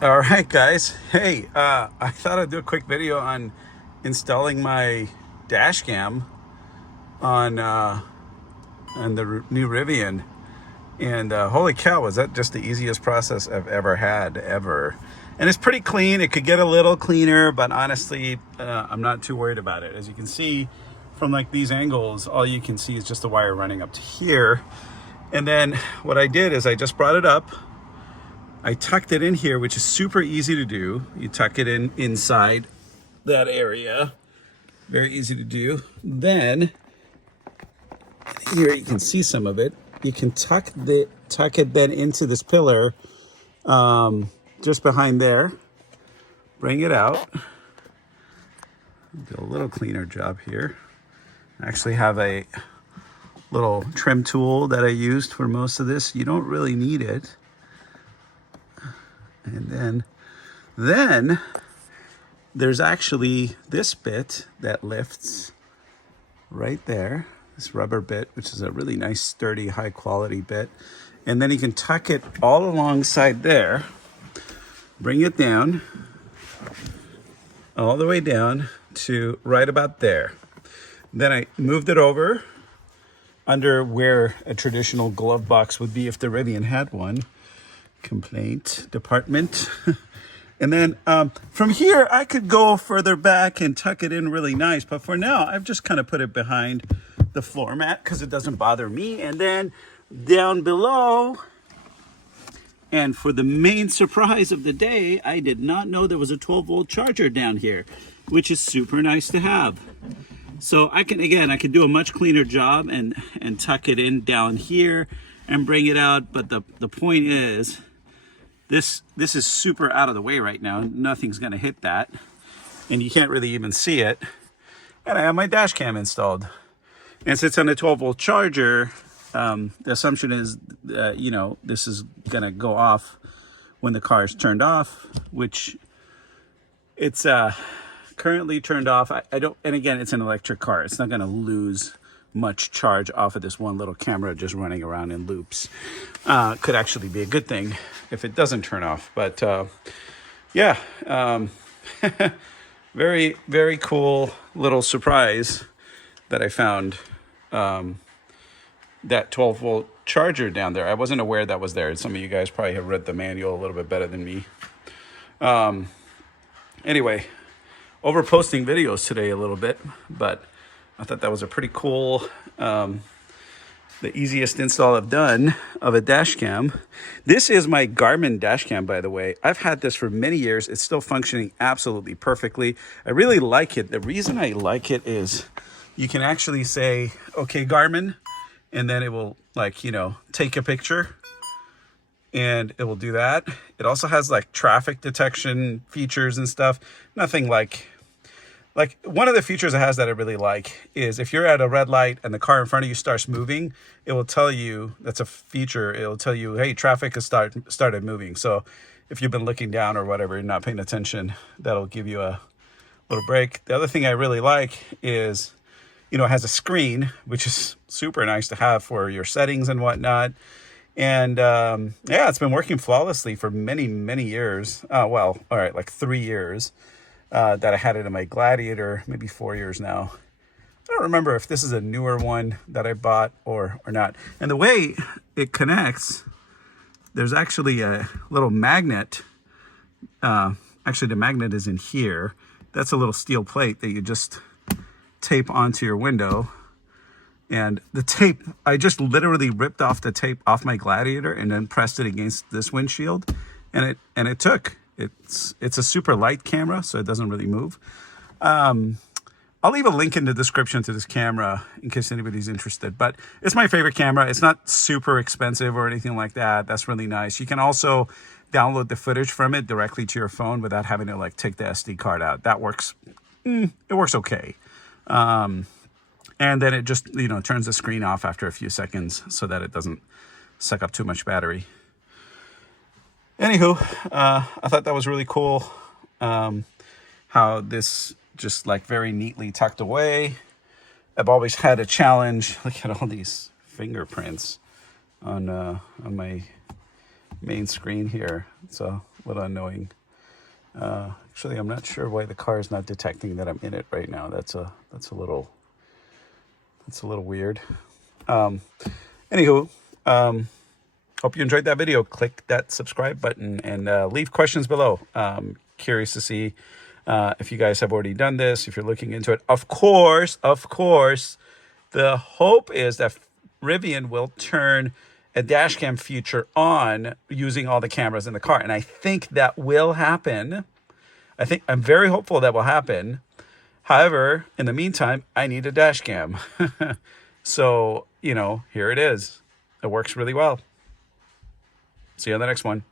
All right, guys. Hey, I thought I'd do a quick video on installing my dash cam on the new Rivian, and holy cow, was that just the easiest process I've ever had ever. And it's pretty clean. It could get a little cleaner, but honestly, I'm not too worried about it. As you can see from like these angles, all you can see is just the wire running up to here. And then what I did is I just brought it up. I tucked it in here, which is super easy to do. You tuck it in inside that area. Very easy to do. Then, here you can see some of it. You can tuck it then into this pillar just behind there. Bring it out. Do a little cleaner job here. I actually have a little trim tool that I used for most of this. You don't really need it. And then there's actually this bit that lifts right there, this rubber bit, which is a really nice, sturdy, high quality bit. And then you can tuck it all alongside there, bring it down, all the way down to right about there. Then I moved it over under where a traditional glove box would be if the Rivian had one. Complaint department. And then from here I could go further back and tuck it in really nice, but for now I've just kind of put it behind the floor mat because it doesn't bother me. And then down below, and for the main surprise of the day, I did not know there was a 12-volt charger down here, which is super nice to have. So I can do a much cleaner job and tuck it in down here and bring it out. But the point is, this is super out of the way right now. Nothing's gonna hit that, and you can't really even see it. And I have my dash cam installed. And since it's on a 12-volt charger, the assumption is, this is gonna go off when the car is turned off, which it's currently turned off. And again, it's an electric car. It's not gonna lose much charge off of this one little camera just running around in loops. Could actually be a good thing if it doesn't turn off. But yeah, very, very cool little surprise that I found, that 12-volt charger down there. I wasn't aware that was there. Some of you guys probably have read the manual a little bit better than me. Anyway, over posting videos today a little bit, but I thought that was a pretty cool, the easiest install I've done of a dash cam. This is my Garmin dash cam, by the way. I've had this for many years. It's still functioning absolutely perfectly. I really like it. The reason I like it is you can actually say, okay, Garmin, and then it will take a picture and it will do that. It also has like traffic detection features and stuff. Nothing like one of the features it has that I really like is if you're at a red light and the car in front of you starts moving, it will tell you, that's a feature, it will tell you, hey, traffic has started moving. So if you've been looking down or whatever, you're not paying attention, that'll give you a little break. The other thing I really like is, it has a screen, which is super nice to have for your settings and whatnot. And yeah, it's been working flawlessly for many, many years. Well, all right, like 3 years. That I had it in my Gladiator, maybe 4 years now. I don't remember if this is a newer one that I bought or not. And the way it connects, there's actually a little magnet. Actually, the magnet is in here. That's a little steel plate that you just tape onto your window. And the tape, I just literally ripped off the tape off my Gladiator and then pressed it against this windshield, and it took. It's a super light camera, so it doesn't really move. I'll leave a link in the description to this camera in case anybody's interested, but it's my favorite camera. It's not super expensive or anything like that. That's really nice. You can also download the footage from it directly to your phone without having to take the SD card out. That works. It works okay. And then it just, turns the screen off after a few seconds so that it doesn't suck up too much battery. Anywho, I thought that was really cool, how this just very neatly tucked away. I've always had a challenge. Look at all these fingerprints on my main screen here. It's a little annoying. Actually, I'm not sure why the car is not detecting that I'm in it right now. That's a little weird. Anywho, hope you enjoyed that video. Click that subscribe button and leave questions below. Curious to see if you guys have already done this, if you're looking into it. Of course, the hope is that Rivian will turn a dash cam feature on using all the cameras in the car. And I think that will happen. I'm very hopeful that will happen. However, in the meantime, I need a dash cam. So, here it is. It works really well. See you on the next one.